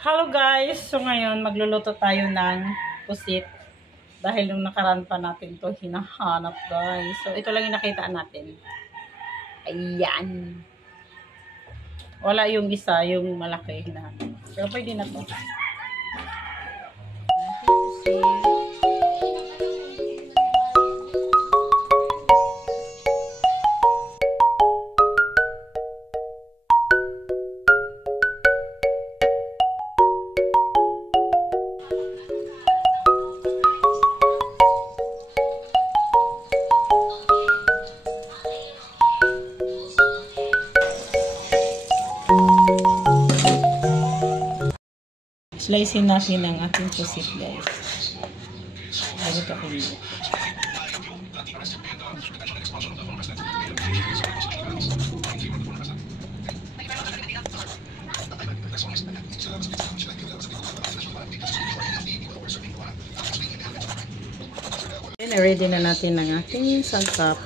Hello guys! So ngayon magluluto tayo ng pusit. Dahil nung nakaraan pa natin to hinahanap guys. So ito lang yung nakita natin. Ayan. Wala yung isa, yung malaki hinahanap. Pero pwede na to. Slicein natin ang ating pusit guys. Ganito kayo. Ready na natin ang ating sangkap.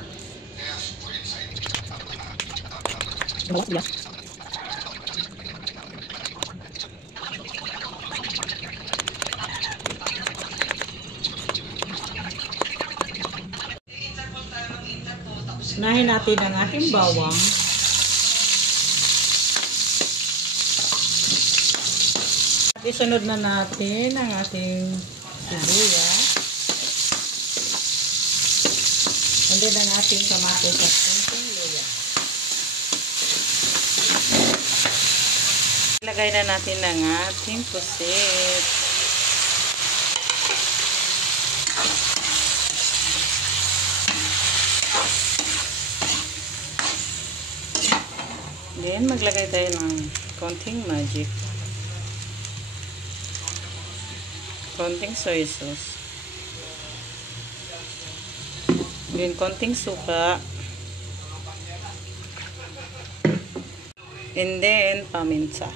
Unahin natin ang ating bawang. At isunod na natin ang ating sibuyas. And then ang ating kamatis at kunting luya. Ilagay na natin ang ating pusit. Then, maglagay tayo ng konting magic. Konting soy sauce. Then, konting suka. And then, paminta.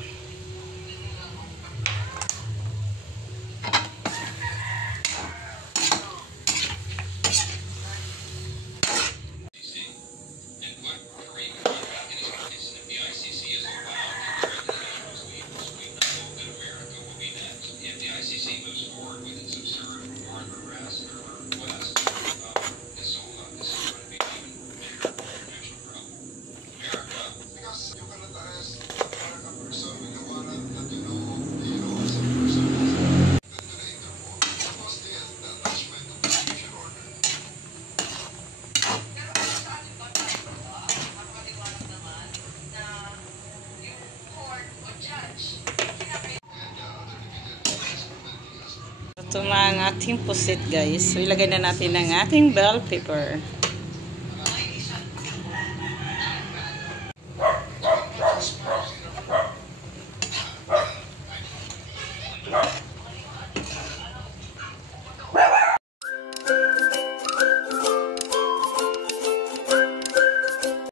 Ito na ang ating pusit guys. So, ilagay na natin ang ating bell pepper.